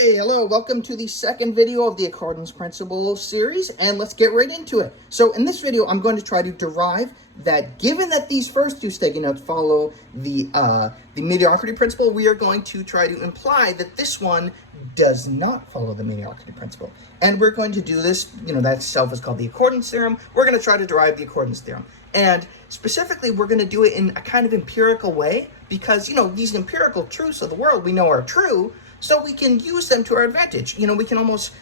Hey, hello, welcome to the second video of the accordance principle series, and let's get right into it. So in this video, I'm going to try to derive that given that these first two sticky notes follow the mediocrity principle, we are going to try to imply that this one does not follow the mediocrity principle. And we're going to do this, that itself is called the accordance theorem. We're going to try to derive the accordance theorem. And specifically, we're going to do it in a kind of empirical way because, these empirical truths of the world we know are true, so we can use them to our advantage. We can almost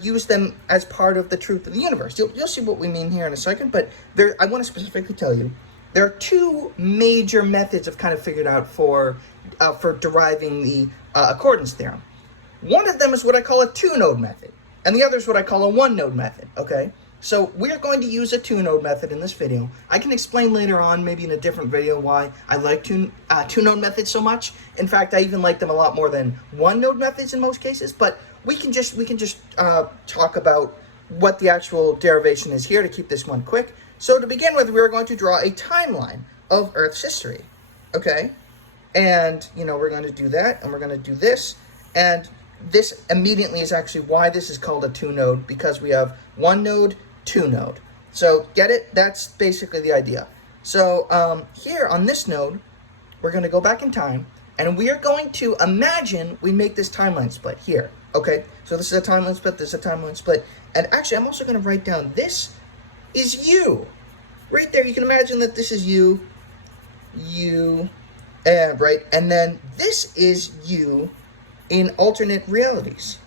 use them as part of the truth of the universe. You'll see what we mean here in a second, but I want to specifically tell you, there are two major methods I've kind of figured out for deriving the accordance theorem. One of them is what I call a two-node method, and the other is what I call a one-node method, okay? So we're going to use a two-node method in this video. I can explain later on, maybe in a different video, why I like two-node methods so much. In fact, I even like them a lot more than one-node methods in most cases. But we can just talk about what the actual derivation is here to keep this one quick. So to begin with, we're going to draw a timeline of Earth's history, okay? And we're going to do that, and we're going to do this, and this immediately is actually why this is called a two-node, because we have one node, two node. So get it? That's basically the idea. So here on this node, we're going to go back in time, and we are going to imagine we make this timeline split here. Okay, so this is a timeline split, this is a timeline split. And actually, I'm also going to write down this is you. Right there, you can imagine that this is you, right? And then this is you in alternate realities,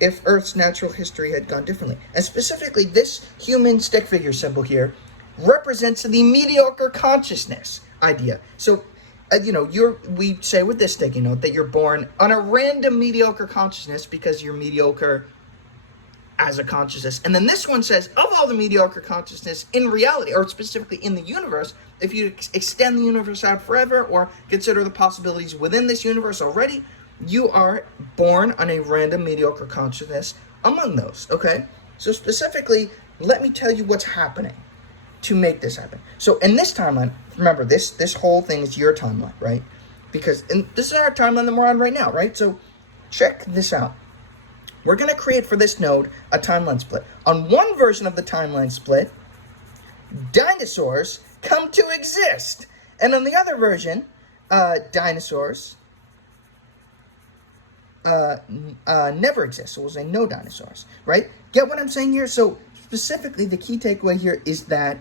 if Earth's natural history had gone differently. And specifically, this human stick figure symbol here represents the mediocre consciousness idea. So, we say with this sticky note that you're born on a random mediocre consciousness because you're mediocre as a consciousness. And then this one says, of all the mediocre consciousness in reality, or specifically in the universe, if you extend the universe out forever or consider the possibilities within this universe already, you are born on a random mediocre consciousness among those, okay? So specifically, let me tell you what's happening to make this happen. So in this timeline, remember, this whole thing is your timeline, right? Because this is our timeline that we're on right now, right? So check this out. We're going to create for this node a timeline split. On one version of the timeline split, dinosaurs come to exist. And on the other version, dinosaurs never exist. So we'll say no dinosaurs, right? Get what I'm saying here? So specifically, the key takeaway here is that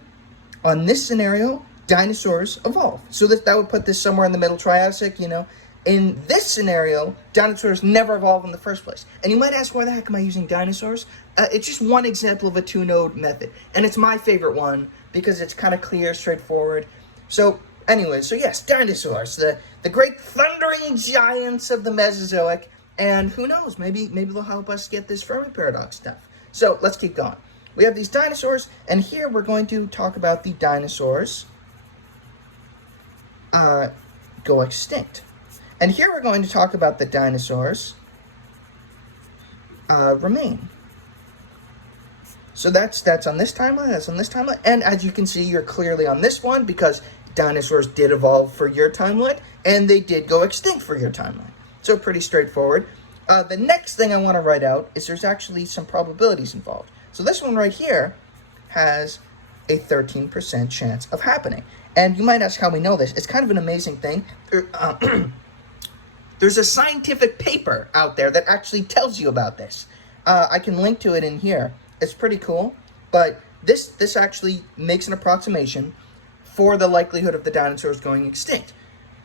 on this scenario, dinosaurs evolve. So that would put this somewhere in the middle Triassic, In this scenario, dinosaurs never evolve in the first place. And you might ask, why the heck am I using dinosaurs? It's just one example of a two-node method. And it's my favorite one because it's kind of clear, straightforward. So anyway, so yes, dinosaurs, the great thundering giants of the Mesozoic. And who knows, maybe they'll help us get this Fermi Paradox stuff. So let's keep going. We have these dinosaurs, and here we're going to talk about the dinosaurs go extinct. And here we're going to talk about the dinosaurs remain. So that's on this timeline, that's on this timeline. And as you can see, you're clearly on this one because dinosaurs did evolve for your timeline, and they did go extinct for your timeline. So pretty straightforward. The next thing I want to write out is there's actually some probabilities involved. So this one right here has a 13% chance of happening. And you might ask how we know this. It's kind of an amazing thing. There's a scientific paper out there that actually tells you about this. I can link to it in here. It's pretty cool. But this actually makes an approximation for the likelihood of the dinosaurs going extinct.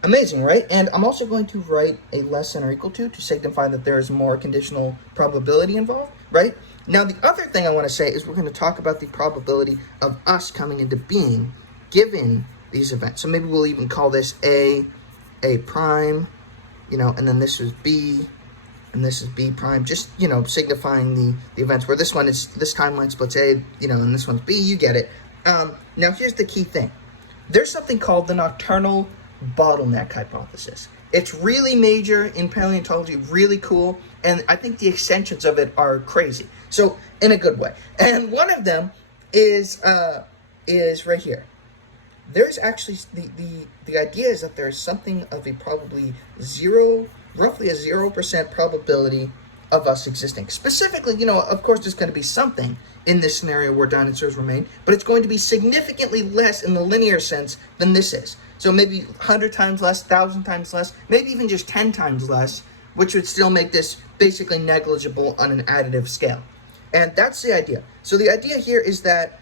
Amazing, right? And I'm also going to write a less than or equal to signify that there is more conditional probability involved, right? Now, the other thing I want to say is we're going to talk about the probability of us coming into being given these events. So maybe we'll even call this A prime, and then this is B, and this is B prime, just, signifying the events where this timeline splits A, and this one's B, you get it. Now, here's the key thing. There's something called the nocturnal bottleneck hypothesis. It's really major in paleontology, really cool, and I think the extensions of it are crazy. So in a good way. And one of them is right here. There's actually the idea is that there's something of a roughly a 0% probability of us existing. Specifically, you know, of course, there's going to be something in this scenario where dinosaurs remain, but it's going to be significantly less in the linear sense than this is. So maybe 100 times less, 1,000 times less, maybe even just 10 times less, which would still make this basically negligible on an additive scale. And that's the idea. So the idea here is that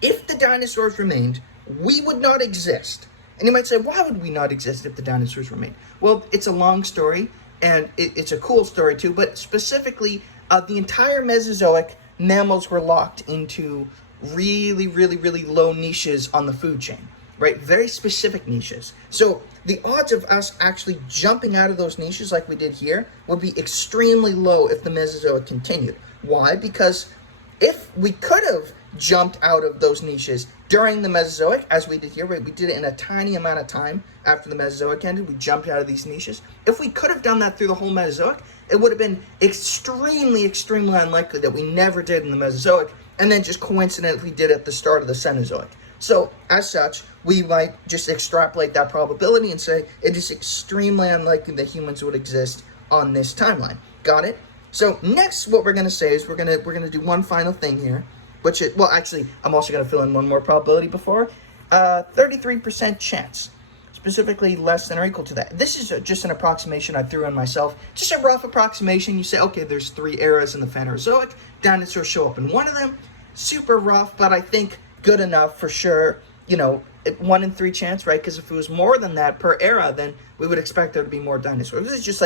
if the dinosaurs remained, we would not exist. And you might say, why would we not exist if the dinosaurs remained? Well, it's a long story, and it's a cool story too, but specifically, the entire Mesozoic, mammals were locked into really, really, really low niches on the food chain, right? Very specific niches. So the odds of us actually jumping out of those niches like we did here would be extremely low if the Mesozoic continued. Why? Because if we could have jumped out of those niches during the Mesozoic, as we did here, right? We did it in a tiny amount of time after the Mesozoic ended. We jumped out of these niches. If we could have done that through the whole Mesozoic, it would have been extremely, extremely unlikely that we never did in the Mesozoic, and then just coincidentally did at the start of the Cenozoic. So, as such, we might just extrapolate that probability and say it is extremely unlikely that humans would exist on this timeline. Got it? So next, what we're going to say is we're going to do one final thing here, which is, well, actually, I'm also going to fill in one more probability before. 33% chance, specifically less than or equal to that. This is just an approximation I threw in myself. Just a rough approximation. You say, okay, there's 3 eras in the Phanerozoic. Dinosaurs show up in one of them. Super rough, but I think good enough for sure. You know, 1 in 3 chance, right? Because if it was more than that per era, then we would expect there to be more dinosaurs. This is just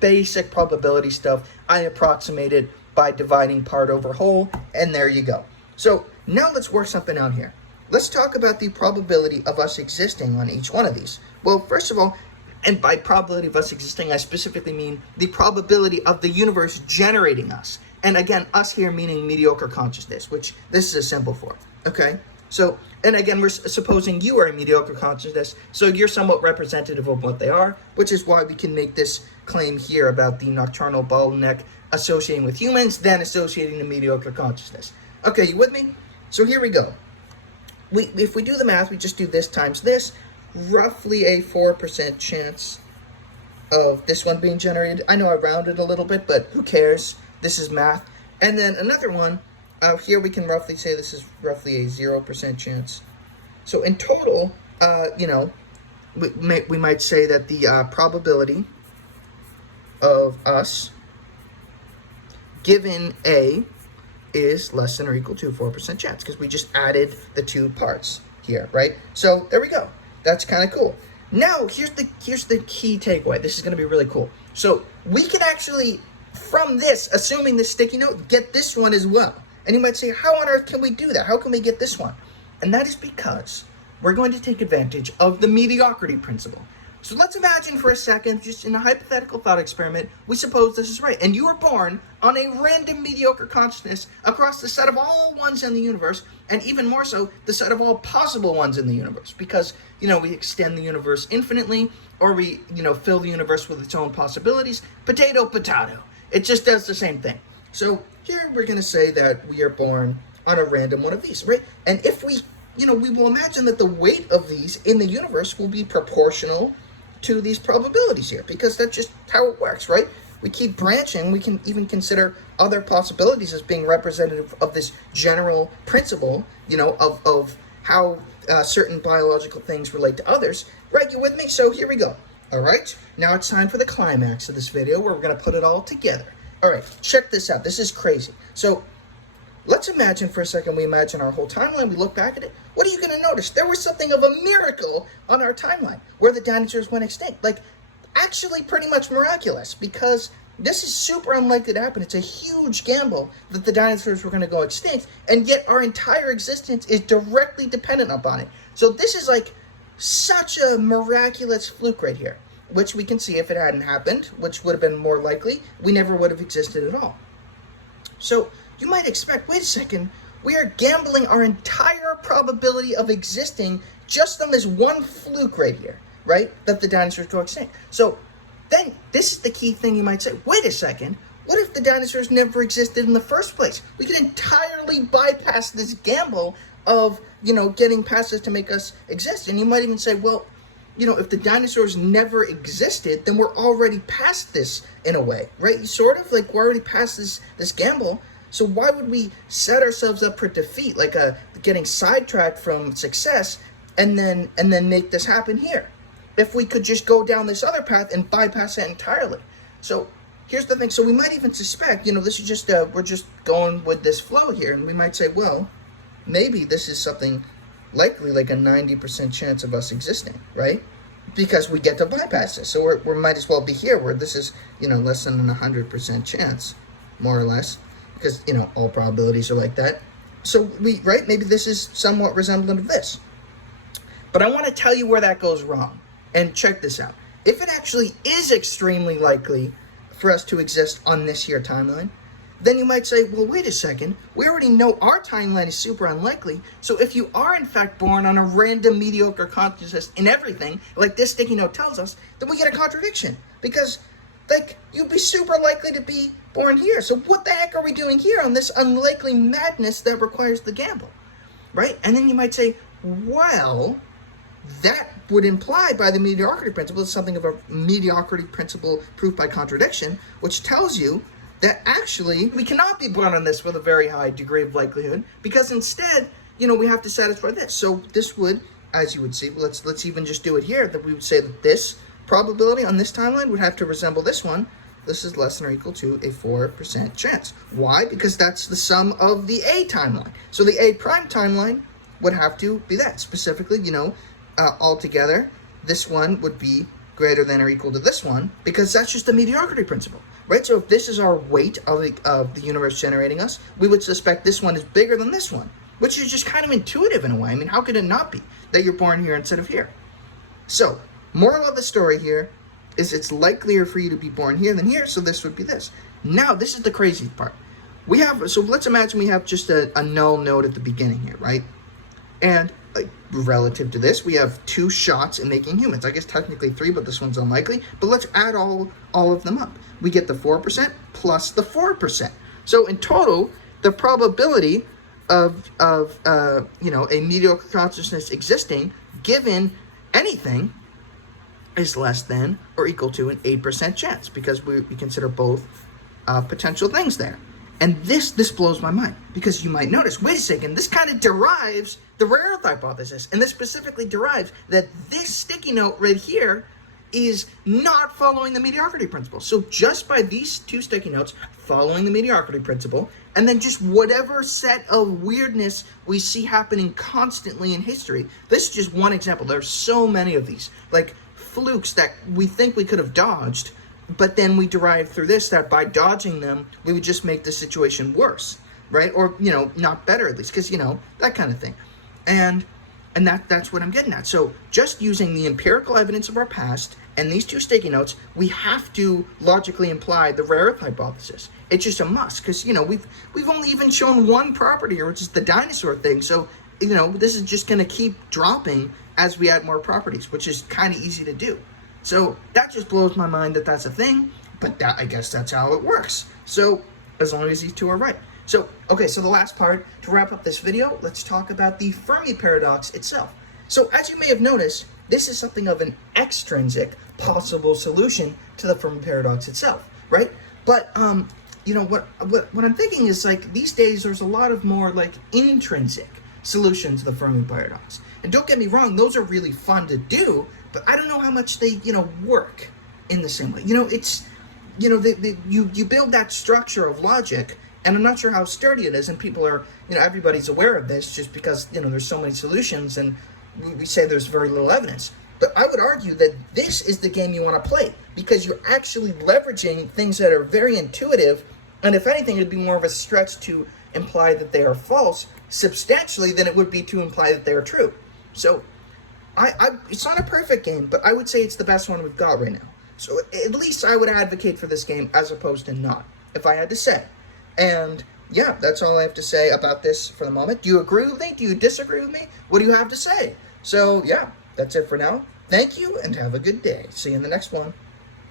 basic probability stuff. I approximated by dividing part over whole, and there you go. So now let's work something out here. Let's talk about the probability of us existing on each one of these. Well, first of all, and by probability of us existing, I specifically mean the probability of the universe generating us. And again, us here meaning mediocre consciousness, which this is a symbol for, okay? So, and again, we're supposing you are a mediocre consciousness, so you're somewhat representative of what they are, which is why we can make this claim here about the nocturnal bottleneck associating with humans, then associating the mediocre consciousness. Okay, you with me? So here we go. If we do the math, we just do this times this, roughly a 4% chance of this one being generated. I know I rounded a little bit, but who cares? This is math. And then another one, here we can roughly say this is roughly a 0% chance. So in total, you know, we might say that the probability of us given A is less than or equal to 4% chance, because we just added the 2 parts here, right? So there we go. That's kind of cool. Now, here's the key takeaway. This is going to be really cool. So we can actually, from this, assuming this sticky note, get this one as well. And you might say, how on earth can we do that? How can we get this one? And that is because we're going to take advantage of the mediocrity principle. So let's imagine for a second, just in a hypothetical thought experiment, we suppose this is right. And you were born on a random mediocre consciousness across the set of all ones in the universe, and even more so, the set of all possible ones in the universe. Because, you know, we extend the universe infinitely, or we, you know, fill the universe with its own possibilities. Potato, potato. It just does the same thing. So here we're going to say that we are born on a random one of these, right? And if we, you know, we will imagine that the weight of these in the universe will be proportional to these probabilities here, because that's just how it works, right? We keep branching. We can even consider other possibilities as being representative of this general principle, you know, of how certain biological things relate to others. Right, you with me? So here we go. All right, now it's time for the climax of this video where we're going to put it all together. All right, check this out. This is crazy. So let's imagine for a second, we imagine our whole timeline, we look back at it. What are you going to notice? There was something of a miracle on our timeline where the dinosaurs went extinct. Like, actually pretty much miraculous, because this is super unlikely to happen. It's a huge gamble that the dinosaurs were going to go extinct, and yet our entire existence is directly dependent upon it. So this is like such a miraculous fluke right here, which we can see if it hadn't happened, which would have been more likely, we never would have existed at all. So you might expect, wait a second, we are gambling our entire probability of existing just on this one fluke right here, right? That the dinosaurs go extinct. So then this is the key thing. You might say, wait a second, what if the dinosaurs never existed in the first place? We could entirely bypass this gamble of, you know, getting past this to make us exist. And you might even say, well, if the dinosaurs never existed, then we're already past this in a way, right? Sort of like we're already past this gamble. So why would we set ourselves up for defeat, like getting sidetracked from success, and then make this happen here? If we could just go down this other path and bypass it entirely. So here's the thing. So we might even suspect, this is just we're just going with this flow here, and we might say, well, maybe this is something likely like a 90% chance of us existing, right? Because we get to bypass this. So we might as well be here where this is, less than an 100% chance, more or less, because, all probabilities are like that. So maybe this is somewhat resemblant of this. But I want to tell you where that goes wrong. And check this out. If it actually is extremely likely for us to exist on this here timeline, then you might say, well, wait a second, we already know our timeline is super unlikely, so if you are in fact born on a random mediocre consciousness in everything, like this sticky note tells us, then we get a contradiction, because, you'd be super likely to be born here, so what the heck are we doing here on this unlikely madness that requires the gamble, right? And then you might say, well, that would imply by the mediocrity principle, it's something of a mediocrity principle proof by contradiction, which tells you that actually we cannot be born on this with a very high degree of likelihood, because instead, we have to satisfy this. So this would, as you would see, let's even just do it here, that we would say that this probability on this timeline would have to resemble this one. This is less than or equal to a 4% chance. Why? Because that's the sum of the A timeline. So the A prime timeline would have to be that. Specifically, altogether, this one would be greater than or equal to this one, because that's just the mediocrity principle, right? So if this is our weight of the universe generating us, we would suspect this one is bigger than this one, which is just kind of intuitive in a way. I mean, how could it not be that you're born here instead of here? So, moral of the story here is it's likelier for you to be born here than here, so this would be this. Now, this is the crazy part. So let's imagine we have just a null node at the beginning here, right? And relative to this, we have 2 shots in making humans. I guess technically 3, but this one's unlikely. But let's add all of them up. We get the 4% plus the 4%. So in total, the probability of a mediocre consciousness existing, given anything, is less than or equal to an 8% chance, because we consider both potential things there. And this blows my mind, because you might notice, wait a second, this kind of derives the rare earth hypothesis, and this specifically derives that this sticky note right here is not following the mediocrity principle. So just by these 2 sticky notes following the mediocrity principle, and then just whatever set of weirdness we see happening constantly in history, this is just one example. There's so many of these, like flukes that we think we could have dodged, but then we derive through this that by dodging them, we would just make the situation worse, right? Or, not better at least, because, that kind of thing. And that's what I'm getting at. So just using the empirical evidence of our past and these 2 sticky notes, we have to logically imply the rare earth hypothesis. It's just a must, because, we've only even shown one property here, which is the dinosaur thing. So, this is just going to keep dropping as we add more properties, which is kind of easy to do. So that just blows my mind that that's a thing, but I guess that's how it works. So as long as these 2 are right. So, okay, so the last part, to wrap up this video, let's talk about the Fermi Paradox itself. So as you may have noticed, this is something of an extrinsic possible solution to the Fermi Paradox itself, right? But, what I'm thinking is, these days there's a lot of more, intrinsic solutions to the Fermi Paradox. And don't get me wrong, those are really fun to do, but I don't know how much they, work in the same way. It's, you build that structure of logic, and I'm not sure how sturdy it is, and people are, everybody's aware of this just because, there's so many solutions, and we say there's very little evidence. But I would argue that this is the game you want to play, because you're actually leveraging things that are very intuitive, and if anything, it'd be more of a stretch to imply that they are false substantially than it would be to imply that they are true. So, it's not a perfect game, but I would say it's the best one we've got right now. So at least I would advocate for this game as opposed to not, if I had to say. And yeah, that's all I have to say about this for the moment. Do you agree with me? Do you disagree with me? What do you have to say? So yeah, that's it for now. Thank you and have a good day. See you in the next one.